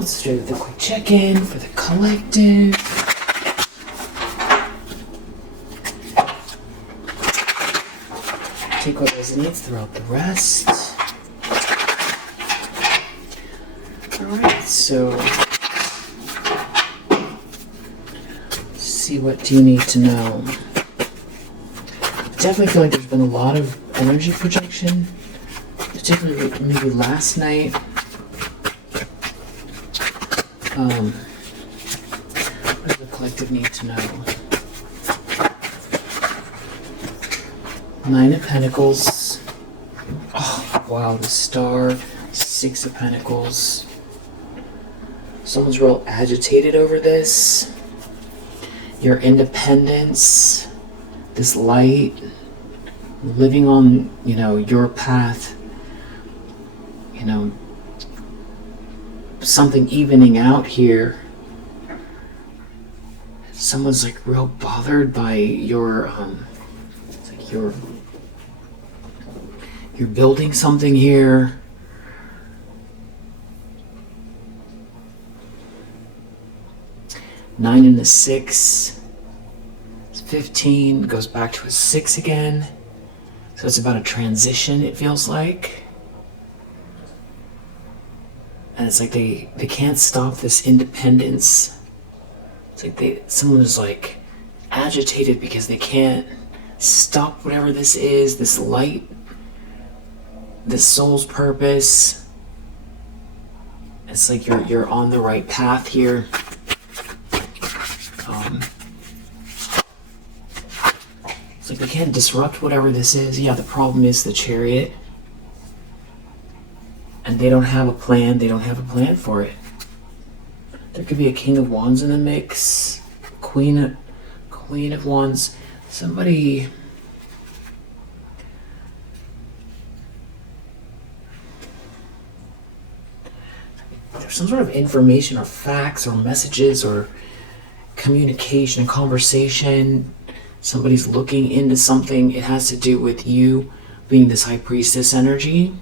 let's do the quick check-in for the collective. Take what resonates throughout the rest. Alright, so see, what do you need to know? I definitely feel like there's been a lot of energy projection, particularly maybe last night. What does the collective need to know? 9 of Pentacles. Oh, wow, the Star. 6 of Pentacles. Someone's real agitated over this. Your independence. This light. Living on, your path. Something evening out here. Someone's like real bothered by your, it's like you're building something here. Nine and a 6. It's 15. Goes back to a 6 again. So it's about a transition, it feels like. And it's like they can't stop this independence. It's like someone is like agitated because they can't stop whatever this is, this light, this soul's purpose. It's like you're on the right path here. It's like they can't disrupt whatever this is. Yeah, the problem is the Chariot. And they don't have a plan. They don't have a plan for it. There could be a King of Wands in the mix. Queen of Wands. Somebody... There's some sort of information or facts or messages or communication, conversation. Somebody's looking into something. It has to do with you being this High Priestess energy.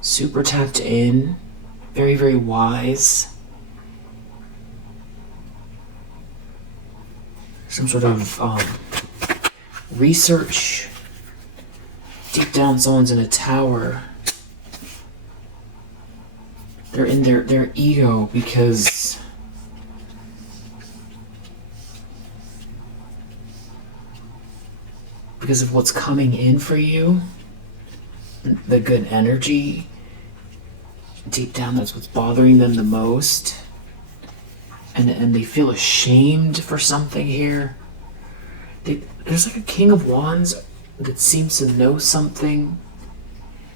Super tapped in. Very, very wise. Some sort of research. Deep down, someone's in a tower. They're in their ego because of what's coming in for you, the good energy. Deep down, that's what's bothering them the most. And they feel ashamed for something here. There's like a King of Wands that seems to know something.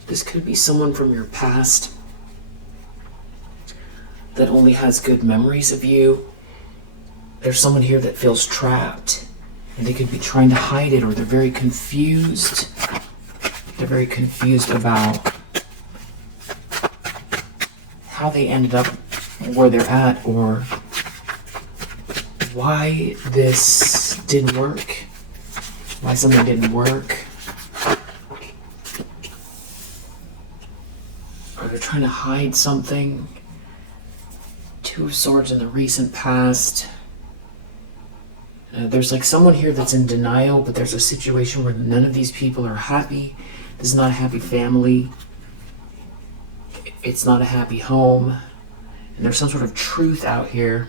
This could be someone from your past that only has good memories of you. There's someone here that feels trapped. And they could be trying to hide it, or they're very confused. They're very confused about how they ended up where they're at, or why this didn't work, why something didn't work. Or they're trying to hide something. 2 of Swords in the recent past. There's like someone here that's in denial, but there's a situation where none of these people are happy. This is not a happy family. It's not a happy home. And there's some sort of truth out here.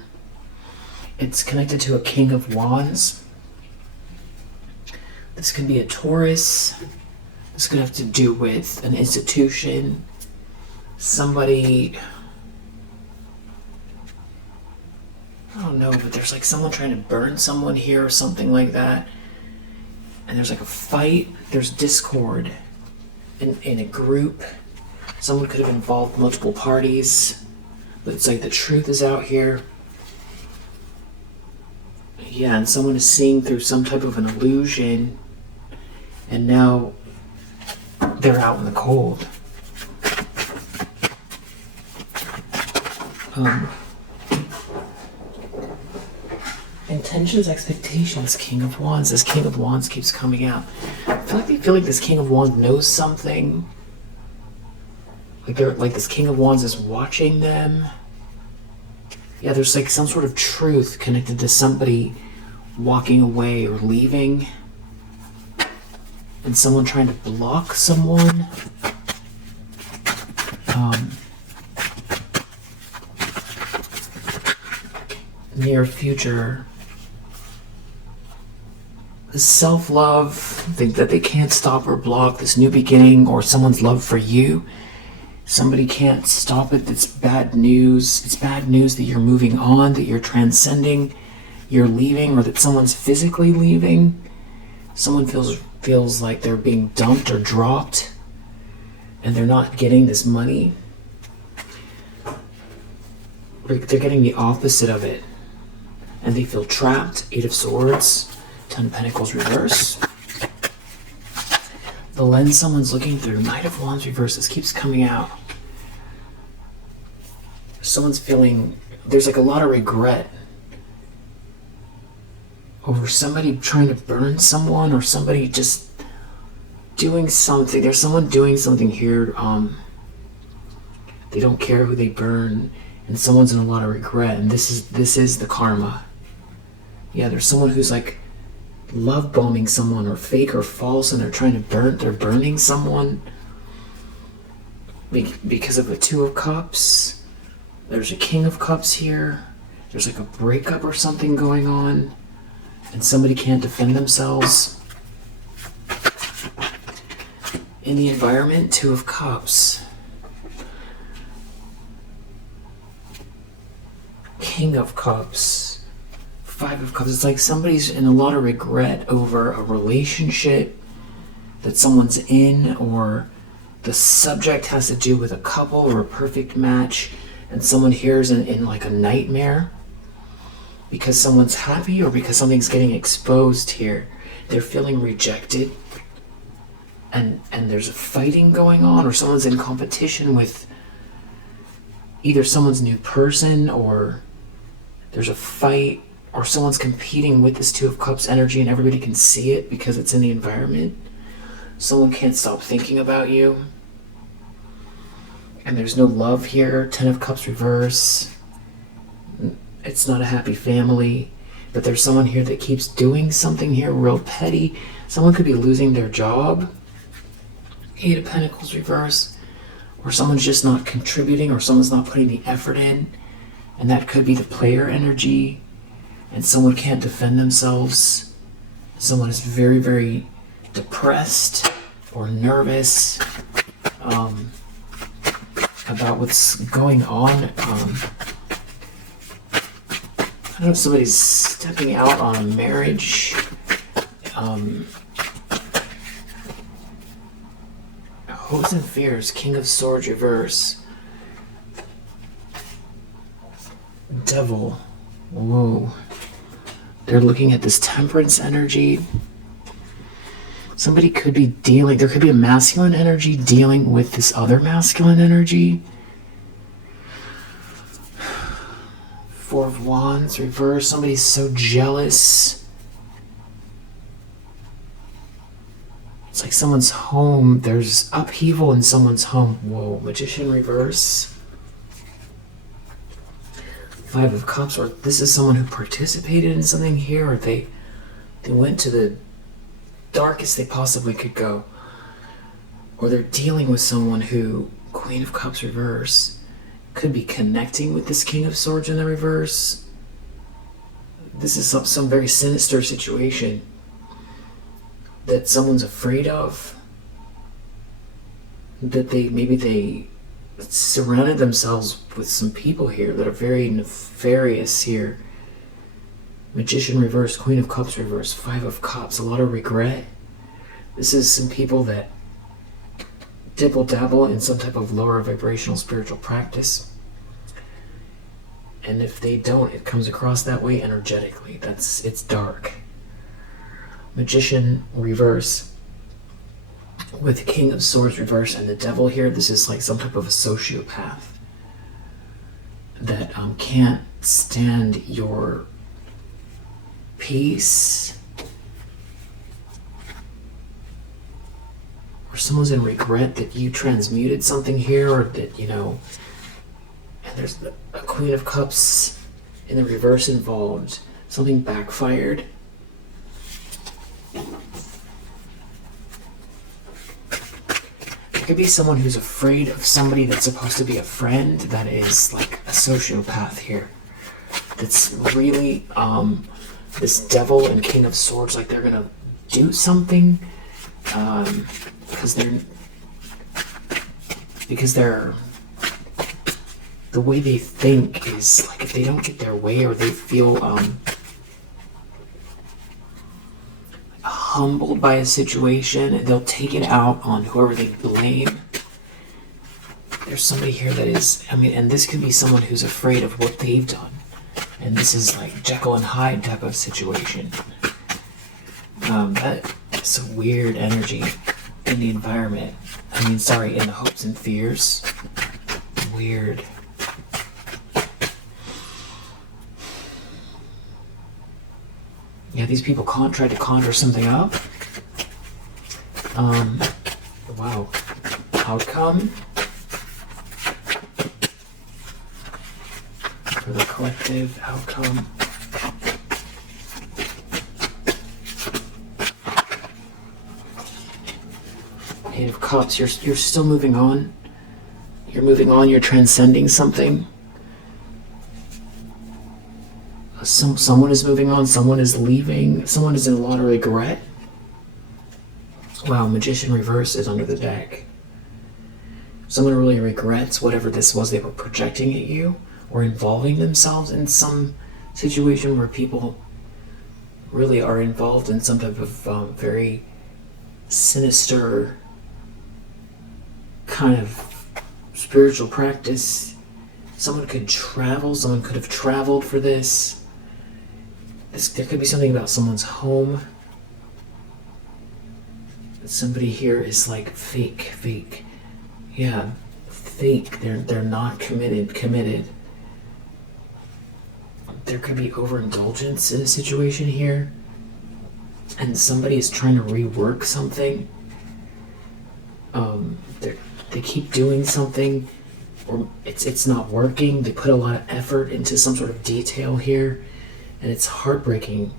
It's connected to a King of Wands. This could be a Taurus. This could have to do with an institution. Somebody... I don't know, but there's like someone trying to burn someone here or something like that. And there's like a fight. There's discord in a group. Someone could have involved multiple parties. But it's like the truth is out here. Yeah, and someone is seeing through some type of an illusion. And now they're out in the cold. Intentions, expectations, King of Wands. This King of Wands keeps coming out. I feel like they feel like this King of Wands knows something. like this King of Wands is watching them. Yeah, there's like some sort of truth connected to somebody walking away or leaving, and someone trying to block someone. Near future, the self-love, think that they can't stop or block this new beginning or someone's love for you. Somebody can't stop it. It's bad news. It's bad news that you're moving on, that you're transcending, you're leaving, or that someone's physically leaving. Someone feels like they're being dumped or dropped, and they're not getting this money. They're getting the opposite of it, and they feel trapped. 8 of Swords, 10 of Pentacles reverse. The lens someone's looking through, Knight of Wands reverse. This keeps coming out. Someone's feeling, there's like a lot of regret over somebody trying to burn someone, or somebody just doing something. There's someone doing something here. They don't care who they burn, and someone's in a lot of regret, and this is the karma. Yeah, there's someone who's like love bombing someone, or fake or false, and they're burning someone because of a 2 of Cups. There's a King of Cups here. There's like a breakup or something going on, and somebody can't defend themselves. In the environment, 2 of Cups. King of Cups. 5 of Cups. It's like somebody's in a lot of regret over a relationship that someone's in, or the subject has to do with a couple or a perfect match, and someone here is in like a nightmare because someone's happy, or because something's getting exposed here. They're feeling rejected, and there's a fighting going on, or someone's in competition with either someone's new person, or there's a fight, or someone's competing with this 2 of Cups energy, and everybody can see it because it's in the environment. Someone can't stop thinking about you. And there's no love here. 10 of Cups reverse. It's not a happy family. But there's someone here that keeps doing something here real petty. Someone could be losing their job. 8 of Pentacles reverse. Or someone's just not contributing, or someone's not putting the effort in. And that could be the player energy. And someone can't defend themselves. Someone is very, very depressed or nervous about what's going on. I don't know if somebody's stepping out on a marriage. Hopes and fears, King of Swords reverse. Devil. Whoa. They're looking at this Temperance energy. Somebody could be dealing, there could be a masculine energy dealing with this other masculine energy. 4 of Wands, reverse. Somebody's so jealous. It's like someone's home, there's upheaval in someone's home. Whoa, Magician reverse. 5 of Cups, or this is someone who participated in something here, or they went to the darkest they possibly could go. Or they're dealing with someone who, Queen of Cups reverse, could be connecting with this King of Swords in the reverse. This is some very sinister situation that someone's afraid of. That they surrounded themselves with some people here that are very nefarious here. Magician reverse, Queen of Cups reverse, 5 of Cups, a lot of regret. This is some people that dibble-dabble in some type of lower vibrational spiritual practice. And if they don't, it comes across that way energetically. It's dark. Magician reverse with King of Swords reverse and the Devil here. This is like some type of a sociopath that can't stand your peace, or or someone's in regret that you transmuted something here, or that, and there's a Queen of Cups in the reverse involved. Something backfired. There could be someone who's afraid of somebody that's supposed to be a friend that is like a sociopath here. That's really, this Devil and King of Swords, like they're gonna do something, because they're the way they think is like, if they don't get their way, or they feel humbled by a situation, they'll take it out on whoever they blame. There's somebody here that is, and this could be someone who's afraid of what they've done, and this is like Jekyll and Hyde type of situation. That's a weird energy in the environment. In the hopes and fears. Weird. Yeah, these people tried to conjure something up. Wow. Outcome for the collective outcome. Eight of Cups. You're still moving on. You're moving on. You're transcending something. Someone is moving on, someone is leaving, someone is in a lot of regret. Wow, Magician reverse is under the deck. Someone really regrets whatever this was they were projecting at you, or involving themselves in some situation where people really are involved in some type of very sinister kind of spiritual practice. Someone could travel, someone could have traveled for this. There could be something about someone's home. Somebody here is like fake. Yeah, fake. They're not committed. There could be overindulgence in a situation here, and somebody is trying to rework something. They keep doing something, or it's not working. They put a lot of effort into some sort of detail here, and it's heartbreaking.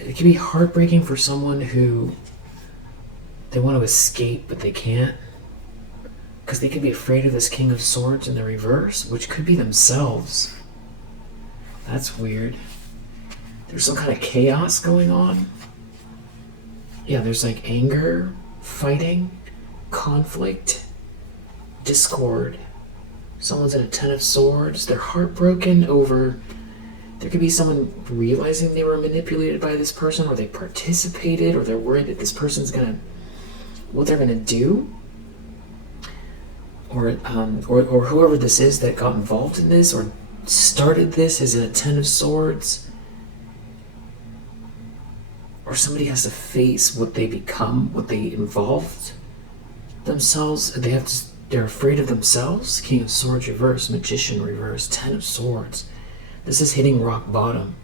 It can be heartbreaking for someone who they want to escape, but they can't, because they could be afraid of this King of Swords in the reverse, which could be themselves. That's weird. There's some kind of chaos going on. Yeah, there's like anger, fighting, conflict, discord. Someone's in a Ten of Swords. They're heartbroken over... There could be someone realizing they were manipulated by this person, or they participated, or they're worried that this person's what they're gonna do, or whoever this is that got involved in this or started this is in a Ten of Swords, or somebody has to face what they become, what they involved themselves. They're afraid of themselves. King of Swords reverse, Magician reverse, Ten of Swords. This is hitting rock bottom.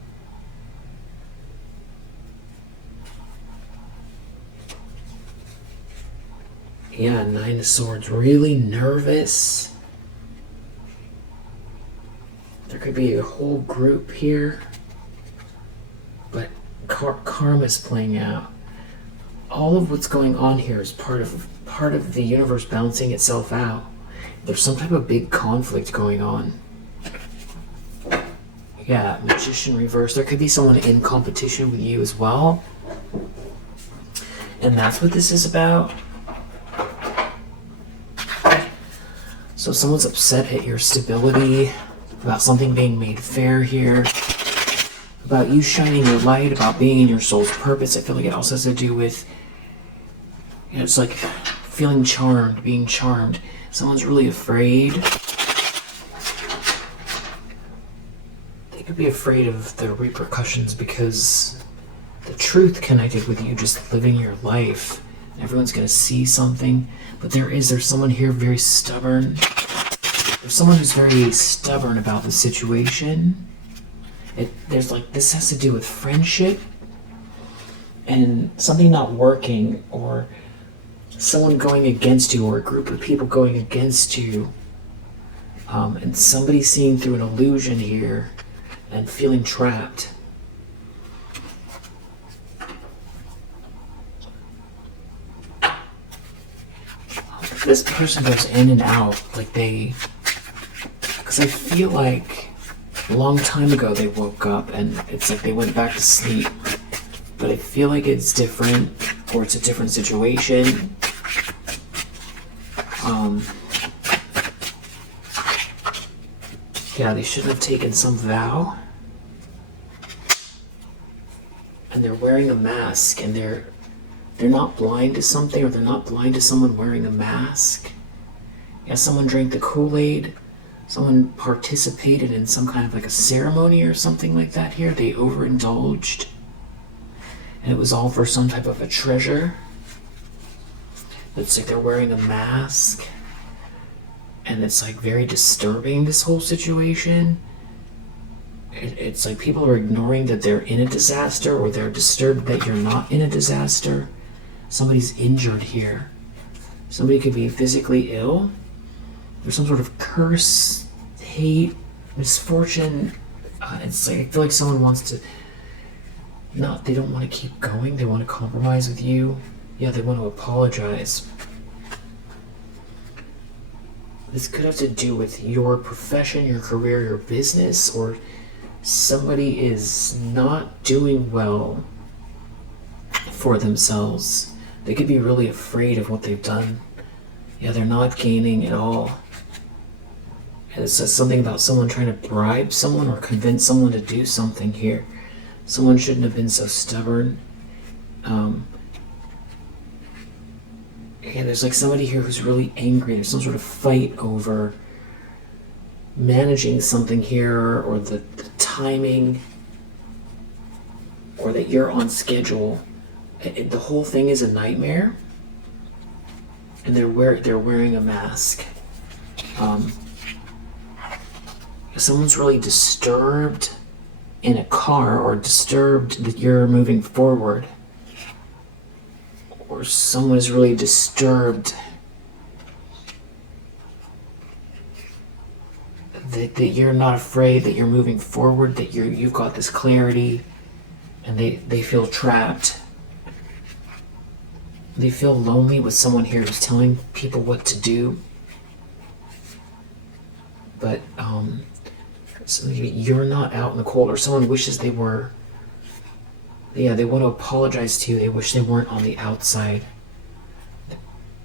Yeah, Nine of Swords, really nervous. There could be a whole group here, but karma's playing out. All of what's going on here is part of the universe balancing itself out. There's some type of big conflict going on. Yeah, Magician reverse. There could be someone in competition with you as well. And that's what this is about. So someone's upset at your stability, about something being made fair here, about you shining your light, about being in your soul's purpose. I feel like it also has to do with, it's like feeling charmed, being charmed. Someone's really afraid. They could be afraid of the repercussions because the truth connected with you just living your life. Everyone's going to see something, but there's someone here very stubborn. There's someone who's very stubborn about the situation. This has to do with friendship and something not working, or someone going against you, or a group of people going against you, and somebody seeing through an illusion here and feeling trapped. This person goes in and out, like because I feel like a long time ago they woke up and it's like they went back to sleep, but I feel like it's different, or it's a different situation. Yeah, they should have taken some vow, and they're wearing a mask, and they're not blind to something, or they're not blind to someone wearing a mask. Yeah, someone drank the Kool-Aid, someone participated in some kind of like a ceremony or something like that here. They overindulged, and it was all for some type of a treasure. It's like they're wearing a mask, and it's like very disturbing, this whole situation. It's like people are ignoring that they're in a disaster, or they're disturbed that you're not in a disaster. Somebody's injured here. Somebody could be physically ill. There's some sort of curse, hate, misfortune. It's like I feel like someone wants to they don't want to keep going. They want to compromise with you. Yeah, they want to apologize. This could have to do with your profession, your career, your business, or somebody is not doing well for themselves. They could be really afraid of what they've done. Yeah, they're not gaining at all. And it says something about someone trying to bribe someone or convince someone to do something here. Someone shouldn't have been so stubborn. And there's like somebody here who's really angry. There's some sort of fight over managing something here, or the timing, or that you're on schedule. The whole thing is a nightmare, and they're wearing a mask. Someone's really disturbed in a car, or disturbed that you're moving forward, or someone is really disturbed that you're not afraid, that you're moving forward, that you've got this clarity, and they feel trapped. They feel lonely with someone here who's telling people what to do. But so you're not out in the cold, or someone wishes they were. Yeah, they want to apologize to you. They wish they weren't on the outside.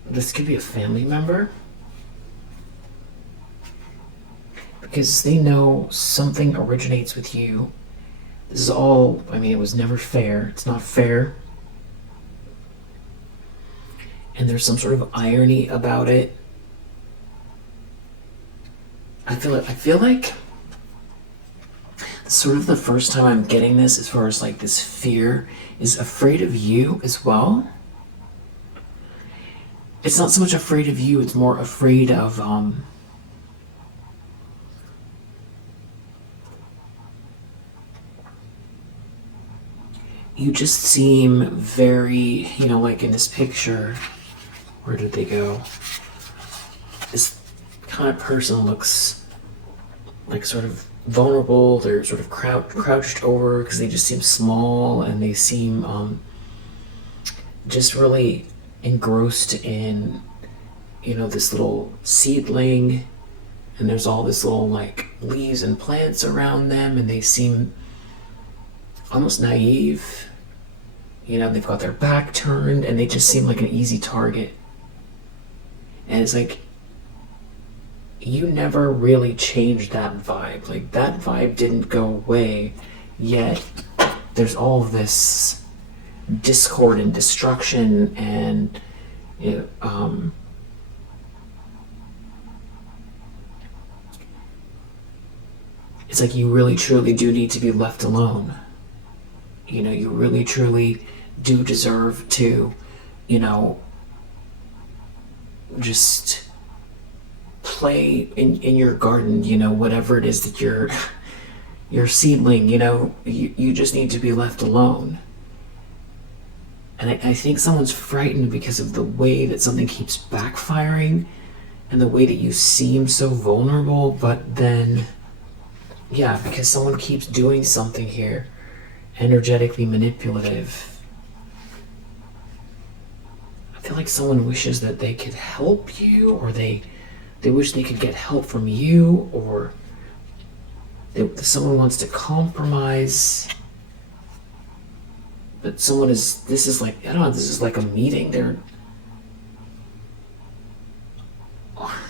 This could be a family member, because they know something originates with you. This is all, it was never fair. It's not fair. And there's some sort of irony about it. I feel like sort of the first time I'm getting this, as far as like this fear is afraid of you as well. It's not so much afraid of you, it's more afraid of you just seem very, like in this picture, where did they go? This kind of person looks like sort of vulnerable. They're sort of crouched over because they just seem small, and they seem just really engrossed in, this little seedling, and there's all this little like leaves and plants around them, and they seem almost naive. They've got their back turned, and they just seem like an easy target. And it's like, you never really changed that vibe. Like, that vibe didn't go away, yet there's all of this discord and destruction, and it's like you really truly do need to be left alone. You really truly do deserve to, just play in your garden, whatever it is that you're seedling, you just need to be left alone. And I think someone's frightened because of the way that something keeps backfiring and the way that you seem so vulnerable, but then, yeah, because someone keeps doing something here, energetically manipulative. I feel like someone wishes that they could help you, or they wish they could get help from you, or someone wants to compromise. But this is like, I don't know, this is like a meeting.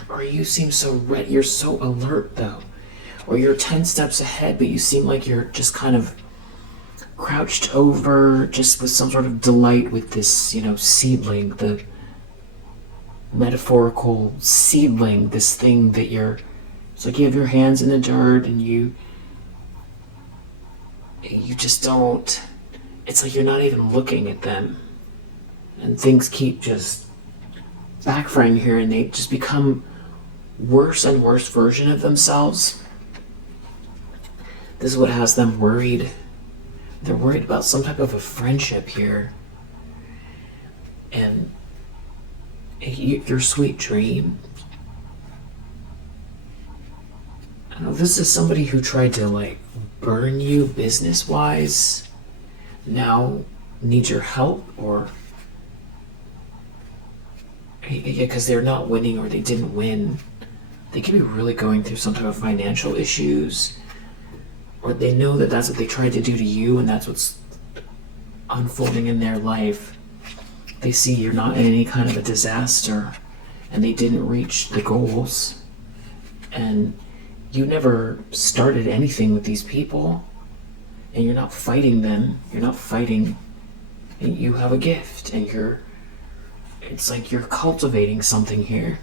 Or you seem so ready, you're so alert though. Or you're 10 steps ahead, but you seem like you're just kind of crouched over, just with some sort of delight with this, seedling, the metaphorical seedling, this thing that it's like you have your hands in the dirt and you just don't, it's like you're not even looking at them. And things keep just backfiring here, and they just become worse and worse version of themselves. This is what has them worried. They're worried about some type of a friendship here. And your sweet dream. I don't know, this is somebody who tried to burn you business-wise. Now needs your help, or because they're not winning or they didn't win. They could be really going through some type of financial issues, or they know that that's what they tried to do to you and that's what's unfolding in their life. They see you're not in any kind of a disaster and they didn't reach the goals, and you never started anything with these people, and you're not fighting them. You're not fighting, and you have a gift, and it's like you're cultivating something here.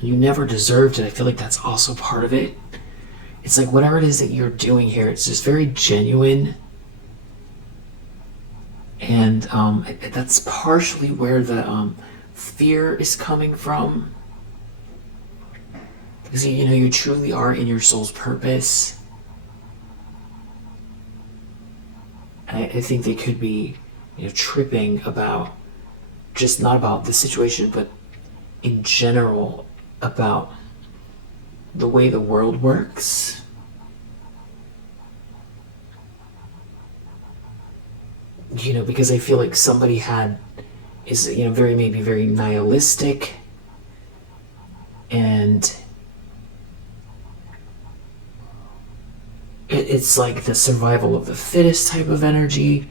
You never deserved it. I feel like that's also part of it. It's like whatever it is that you're doing here, it's just very genuine. And that's partially where the fear is coming from. Because you truly are in your soul's purpose. And I think they could be tripping about, just not about the situation, but in general about the way the world works. Because I feel like somebody is very nihilistic, and it's like the survival of the fittest type of energy,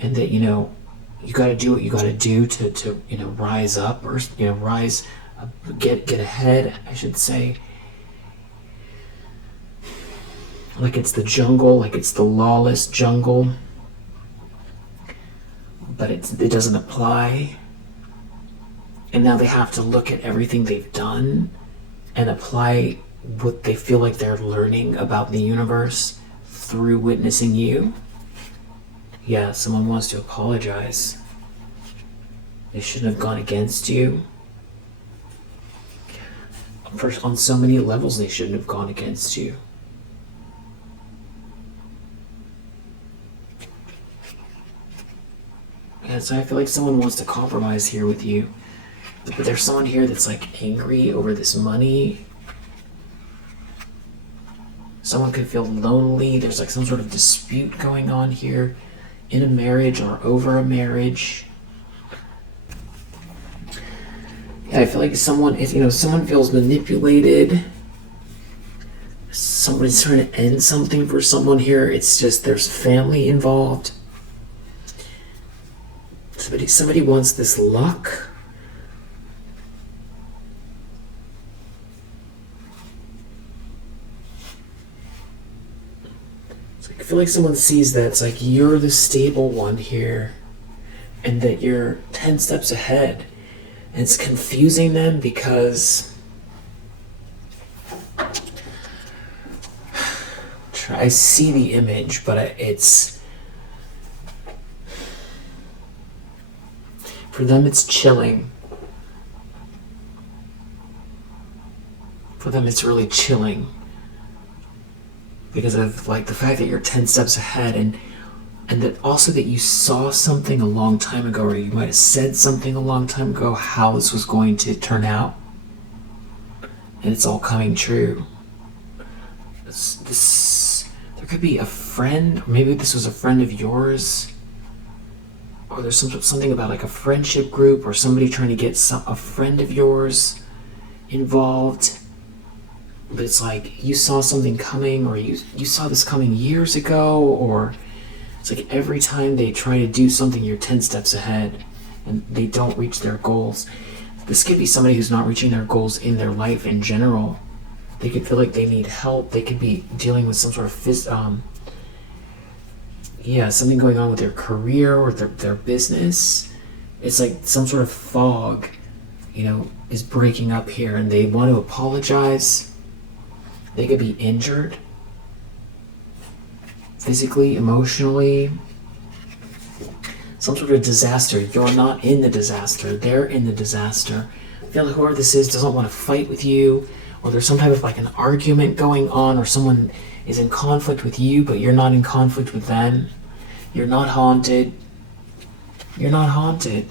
and that you got to do what you got to do to rise up, or rise up, get ahead, I should say. Like it's the jungle, like it's the lawless jungle, but it doesn't apply. And now they have to look at everything they've done and apply what they feel like they're learning about the universe through witnessing you. Yeah, someone wants to apologize. They shouldn't have gone against you. On so many levels, they shouldn't have gone against you. Yeah, so I feel like someone wants to compromise here with you. But there's someone here that's angry over this money. Someone could feel lonely. There's some sort of dispute going on here in a marriage or over a marriage. Yeah, I feel like someone feels manipulated. Somebody's trying to end something for someone here. It's just there's family involved. Somebody wants this luck. I feel like someone sees that it's like you're the stable one here, and that you're 10 steps ahead, and it's confusing them because I see the image, but it's for them it's chilling. For them it's really chilling. Because of the fact that you're 10 steps ahead, and And that also that you saw something a long time ago, or you might have said something a long time ago, how this was going to turn out. And it's all coming true. There could be a friend, or maybe this was a friend of yours, or there's something about like a friendship group, or somebody trying to get a friend of yours involved. But it's like you saw something coming, or you saw this coming years ago, or it's like every time they try to do something, you're 10 steps ahead and they don't reach their goals. This could be somebody who's not reaching their goals in their life in general. They could feel like they need help. They could be dealing with some sort of something going on with their career or their business. It's like some sort of fog, is breaking up here, and they want to apologize. They could be injured physically, emotionally, some sort of disaster. You're not in the disaster. They're in the disaster. I feel like whoever this is doesn't want to fight with you, or there's some type of like an argument going on, or someone is in conflict with you, but you're not in conflict with them. You're not haunted. You're not haunted.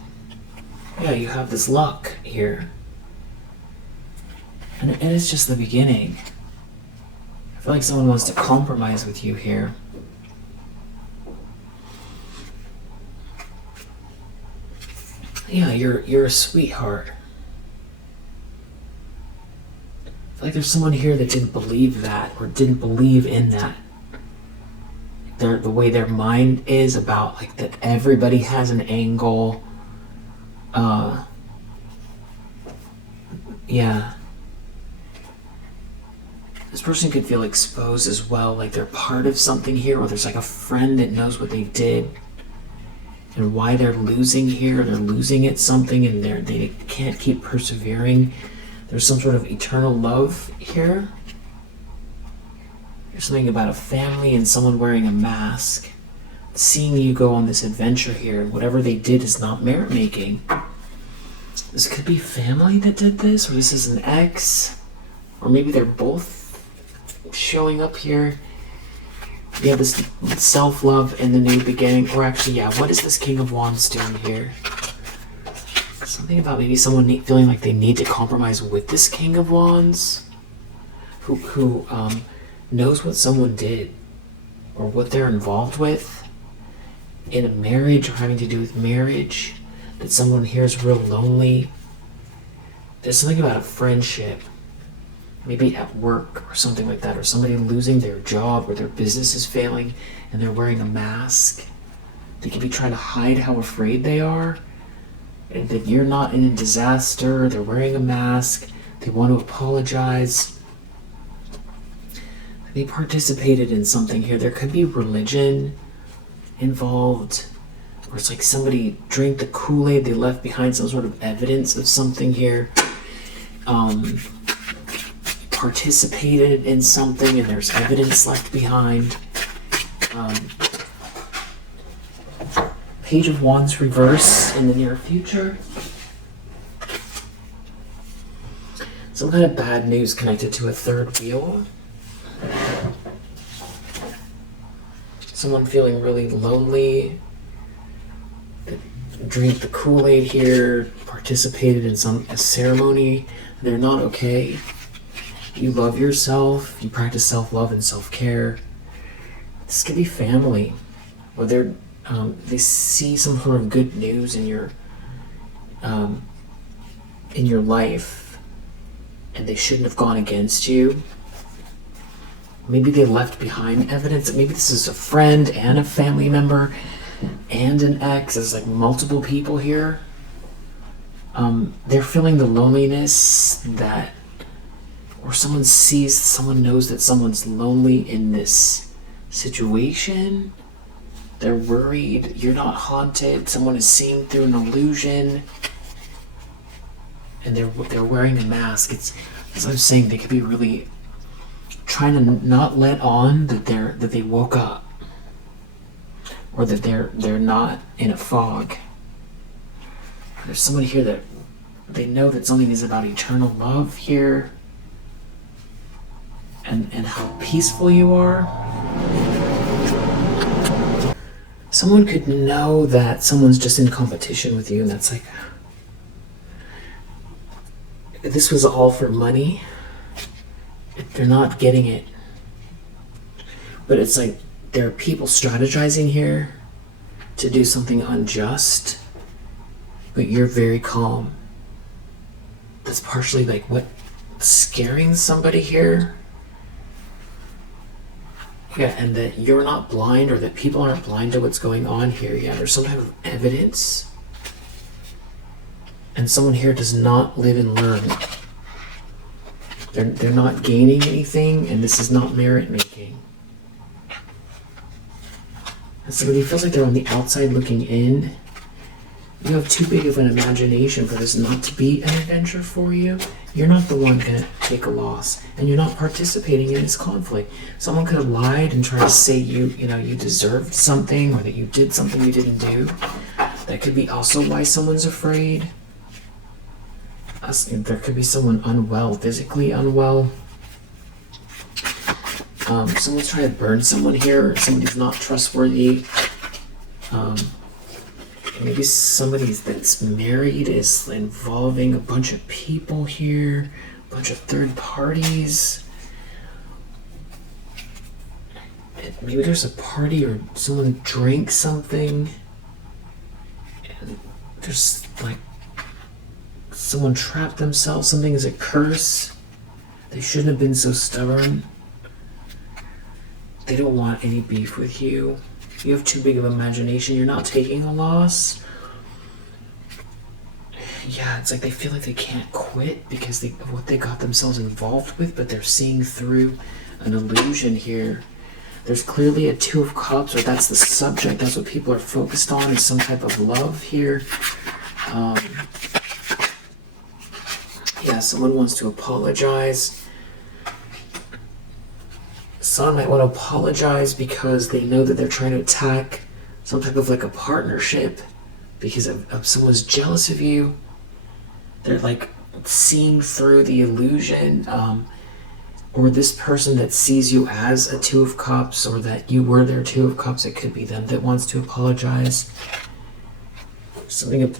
Yeah, you have this luck here. And it's just the beginning. I feel like someone wants to compromise with you here. Yeah, you're a sweetheart. I feel like there's someone here that didn't believe that, or didn't believe in that. The way their mind is about like that everybody has an angle. This person could feel exposed as well, like they're part of something here, or there's like a friend that knows what they did and why they're losing here. They're losing at something and they can't keep persevering. There's some sort of eternal love here. There's something about a family and someone wearing a mask, seeing you go on this adventure here, and whatever they did is not merit making. This could be family that did this, or this is an ex, or maybe they're both showing up here. Yeah, this self-love and the new beginning. Or actually, what is this King of Wands doing here? Something about maybe someone feeling like they need to compromise with this King of Wands, who knows what someone did, or what they're involved with in a marriage, or having to do with marriage, that someone here is real lonely. There's something about a friendship, maybe at work or something like that, or somebody losing their job or their business is failing and they're wearing a mask. They could be trying to hide how afraid they are, and that you're not in a disaster. They're wearing a mask. They want to apologize. They participated in something here. There could be religion involved, or it's like somebody drank the Kool-Aid. They left behind some sort of evidence of something here. Participated in something and there's evidence left behind. Page of Wands reverse in the near future. Some kind of bad news connected to a third wheel. Someone feeling really lonely. Drink the Kool-Aid here, participated in a ceremony. They're not okay. You love yourself. You practice self-love and self-care. This could be family, or they see some sort of good news in your life, and they shouldn't have gone against you. Maybe they left behind evidence. Maybe this is a friend and a family member and an ex. There's like multiple people here. They're feeling the loneliness that, or someone knows that someone's lonely in this situation. They're worried. You're not haunted. Someone is seeing through an illusion, and they're wearing a mask. It's, as I was saying, they could be really trying to not let on that they woke up, or that they're not in a fog. There's someone here that they know that something is about eternal love here, and how peaceful you are. someone could know that someone's just in competition with you, and that's like, this was all for money. They're not getting it. But it's like there are people strategizing here to do something unjust, but you're very calm. That's partially like what's scaring somebody here. Yeah, and that you're not blind, or that people aren't blind to what's going on here. Yeah, there's some type of evidence. And someone here does not live and learn. They're not gaining anything, and this is not merit making. And somebody feels like they're on the outside looking in. You have too big of an imagination for this not to be an adventure for you. You're not the one going to take a loss, and you're not participating in this conflict. Someone could have lied and tried to say you deserved something, or that you did something you didn't do. That could be also why someone's afraid. There could be someone unwell, physically unwell. Someone's trying to burn someone here. Somebody's not trustworthy. Maybe somebody that's married is involving a bunch of people here, a bunch of third parties. Maybe there's a party, or someone drank something, and there's like someone trapped themselves. Something is a curse. They shouldn't have been so stubborn. They don't want any beef with you. You have too big of imagination. You're not taking a loss. Yeah, it's like they feel like they can't quit because of what they got themselves involved with, but they're seeing through an illusion here. There's clearly a Two of Cups, or that's the subject. That's what people are focused on, is some type of love here. Yeah, someone wants to apologize. Someone might want to apologize because they know that they're trying to attack some type of like a partnership because of someone's jealous of you. They're like seeing through the illusion, or this person that sees you as a Two of Cups, or that you were their Two of Cups. It could be them that wants to apologize. Someone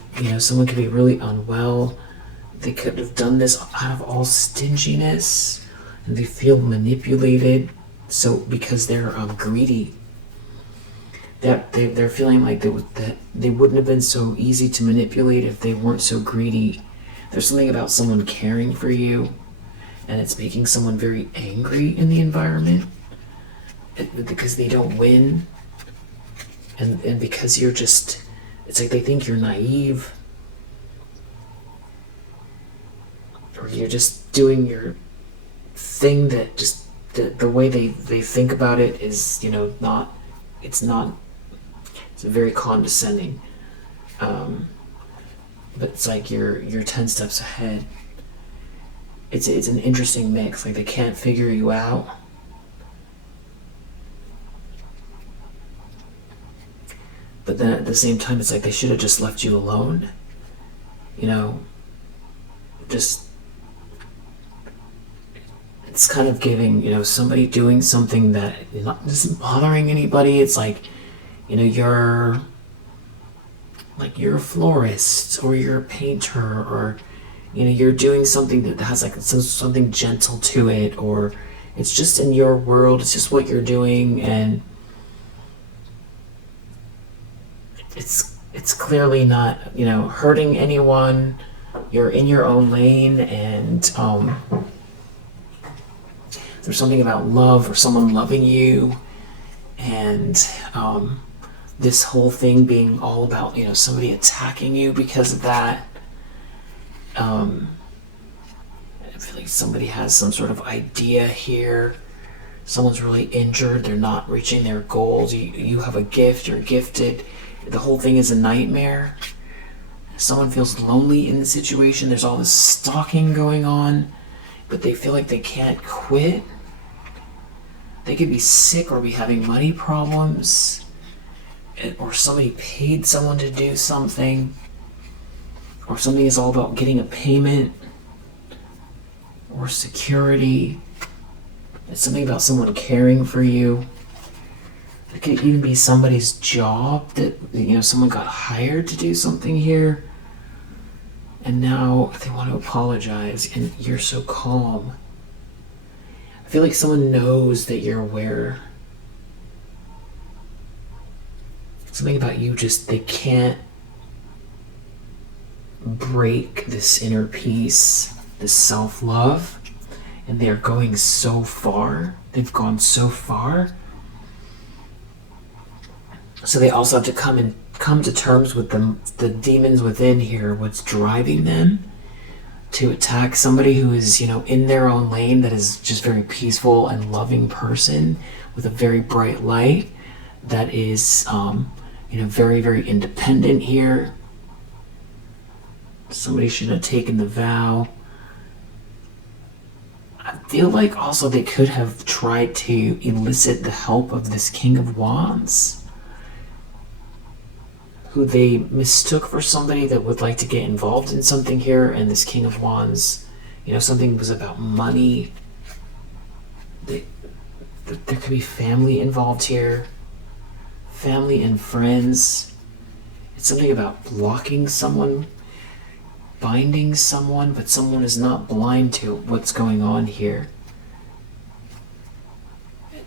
could be really unwell. They could have done this out of all stinginess, and they feel manipulated. So because they're greedy, that they're feeling like that they wouldn't have been so easy to manipulate if they weren't so greedy. There's something about someone caring for you, and it's making someone very angry in the environment because they don't win, and because you're just, it's like they think you're naive, or you're just doing your thing that just the way they think about it is, it's very condescending. But it's like you're 10 steps ahead. It's an interesting mix. Like they can't figure you out. But then at the same time, it's like they should have just left you alone. It's kind of giving, somebody doing something that isn't bothering anybody. It's like, you're a florist, or you're a painter, or, you're doing something that has like something gentle to it, or it's just in your world. It's just what you're doing, and it's clearly not, hurting anyone. You're in your own lane, and there's something about love, or someone loving you, and this whole thing being all about, somebody attacking you because of that. I feel like somebody has some sort of idea here. Someone's really injured. They're not reaching their goals. You have a gift. You're gifted. The whole thing is a nightmare. Someone feels lonely in the situation. There's all this stalking going on, but they feel like they can't quit. They could be sick, or be having money problems, or somebody paid someone to do something, or something is all about getting a payment, or security. It's something about someone caring for you. It could even be somebody's job that, someone got hired to do something here. And now they want to apologize, and you're so calm. I feel like someone knows that you're aware. Something about you they can't break this inner peace, this self-love, and they're going so far. They've gone so far. So they also have to come to terms with the demons within here, what's driving them to attack somebody who is, in their own lane, that is just very peaceful and loving person with a very bright light, that is, very, very independent here. Somebody should have taken the vow. I feel like also they could have tried to elicit the help of this King of Wands, who they mistook for somebody that would like to get involved in something here. And this King of Wands, something was about money. There could be family involved here. Family and friends. It's something about blocking someone, binding someone, but someone is not blind to what's going on here.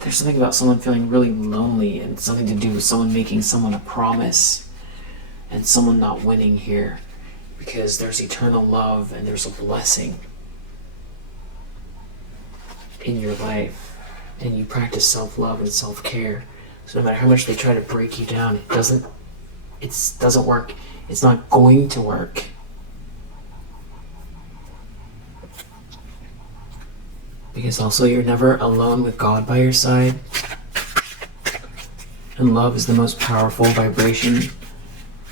There's something about someone feeling really lonely, and something to do with someone making someone a promise and someone not winning here, because there's eternal love and there's a blessing in your life, and you practice self-love and self-care. So no matter how much they try to break you down, it doesn't work. It's not going to work. Because also you're never alone with God by your side. And love is the most powerful vibration,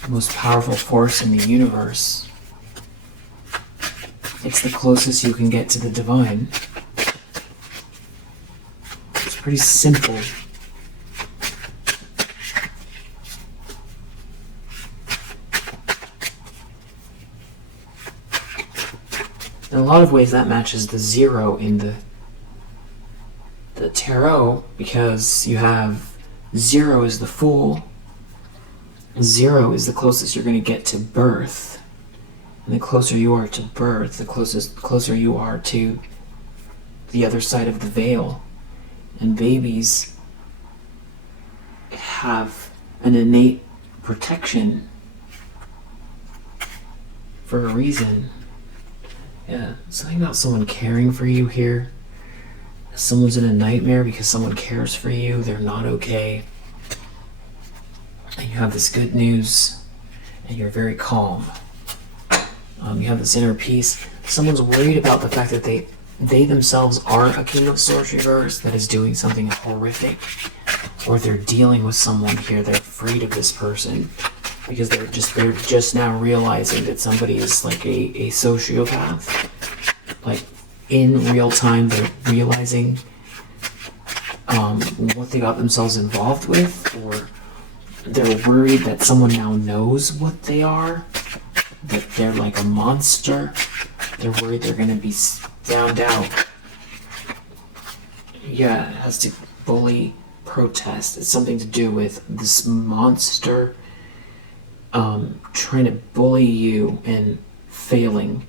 the most powerful force in the universe. It's the closest you can get to the divine. It's pretty simple. In a lot of ways that matches the 0 in the tarot, because you have 0 is the Fool. 0 is the closest you're going to get to birth. And the closer you are to birth, the closer you are to the other side of the veil. And babies have an innate protection for a reason. Yeah, something about someone caring for you here. Someone's in a nightmare because someone cares for you. They're not okay. And you have this good news, and you're very calm. You have this inner peace. Someone's worried about the fact that they themselves are a King of Swords reverse that is doing something horrific, or they're dealing with someone here. They're afraid of this person because they're just now realizing that somebody is like a sociopath. Like in real time, they're realizing what they got themselves involved with, or they're worried that someone now knows what they are, that they're like a monster. They're worried they're going to be found out. Yeah, it has to bully, protest. It's something to do with this monster trying to bully you and failing,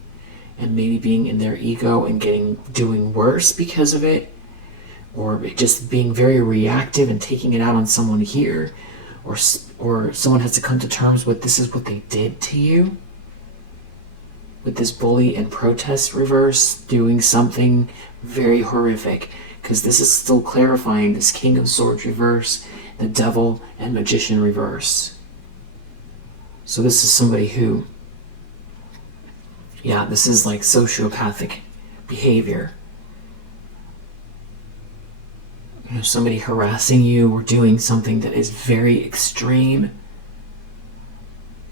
and maybe being in their ego and doing worse because of it, or just being very reactive and taking it out on someone here, or someone has to come to terms with this is what they did to you, with this bully and protest reverse doing something very horrific, because this is still clarifying this King of Swords reverse, the Devil and Magician reverse. So this is somebody who, yeah, this is like sociopathic behavior. Somebody harassing you or doing something that is very extreme,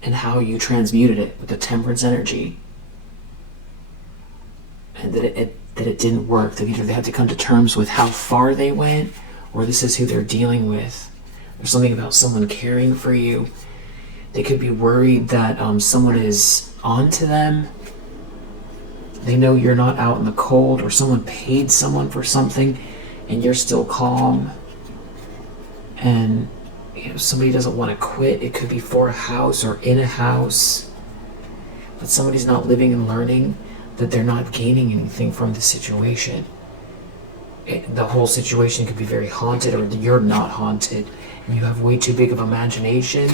and how you transmuted it with the Temperance energy, and that it didn't work. That either they had to come to terms with how far they went, or this is who they're dealing with. There's something about someone caring for you. They could be worried that someone is onto them. They know you're not out in the cold, or someone paid someone for something and you're still calm. and somebody doesn't want to quit. It could be for a house or in a house, but somebody's not living and learning that they're not gaining anything from the situation. The whole situation could be very haunted, or you're not haunted. You have way too big of imagination,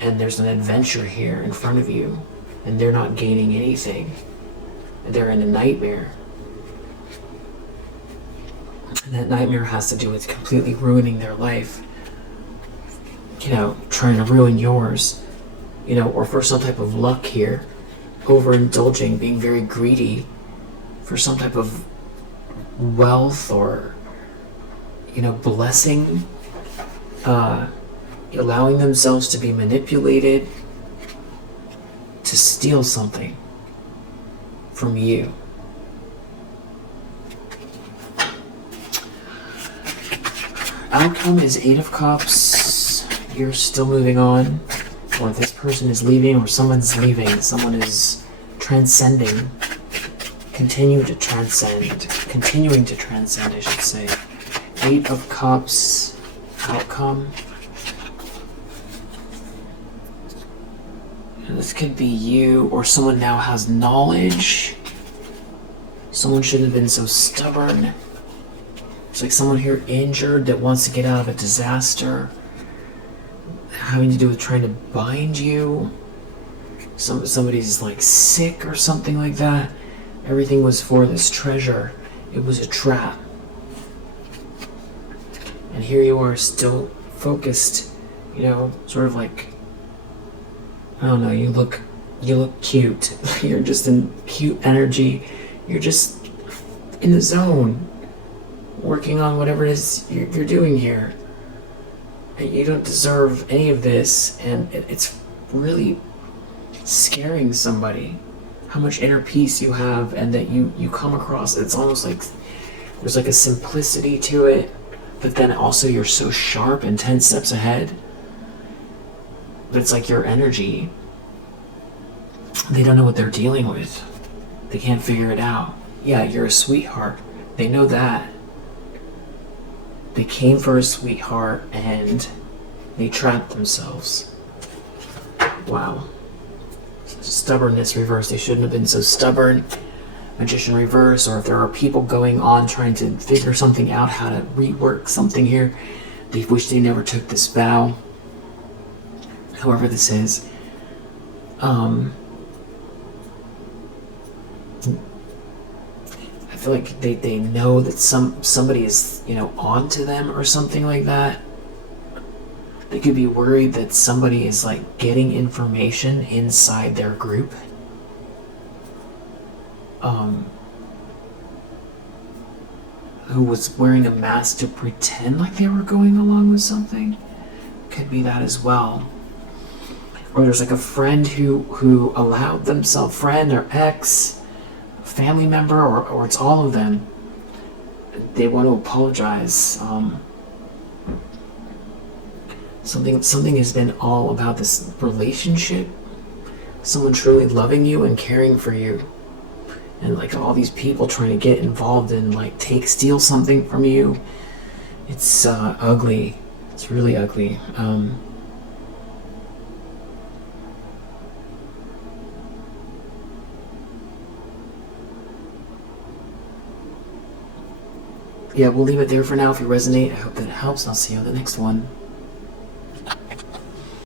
and there's an adventure here in front of you, and they're not gaining anything. They're in a nightmare. And that nightmare has to do with completely ruining their life. Trying to ruin yours. Or for some type of luck here. Overindulging, being very greedy for some type of wealth or, blessing. Allowing themselves to be manipulated to steal something from you. Outcome is 8 of Cups. You're still moving on, or this person is leaving, or someone's leaving. Someone is transcending. Continuing to transcend, I should say. 8 of Cups. Outcome. And this could be you, or someone now has knowledge. Someone shouldn't have been so stubborn. It's like someone here injured that wants to get out of a disaster, having to do with trying to bind you. Somebody's like sick or something like that. Everything was for this treasure. It was a trap. And here you are still focused, sort of like, I don't know, you look cute. You're just in cute energy. You're just in the zone, working on whatever it is you're doing here. And you don't deserve any of this, and it's really scaring somebody how much inner peace you have, and that you come across. It's almost like there's like a simplicity to it, but then also you're so sharp and 10 steps ahead. But it's like your energy, they don't know what they're dealing with. They can't figure it out. Yeah, you're a sweetheart. They know that. They came for a sweetheart and they trapped themselves. Wow. Stubbornness reversed. They shouldn't have been so stubborn. Magician reverse, or if there are people going on trying to figure something out, how to rework something here, they wish they never took this vow. However this is. I feel like they know that somebody is, on to them or something like that. They could be worried that somebody is like getting information inside their group. Who was wearing a mask to pretend like they were going along with something. Could be that as well. Or there's like a friend who allowed themselves, friend or ex, family member, or it's all of them. They want to apologize. Something has been all about this relationship. Someone truly loving you and caring for you. And like all these people trying to get involved and like steal something from you. It's ugly. It's really ugly. Yeah, we'll leave it there for now. If you resonate, I hope that it helps. I'll see you on the next one.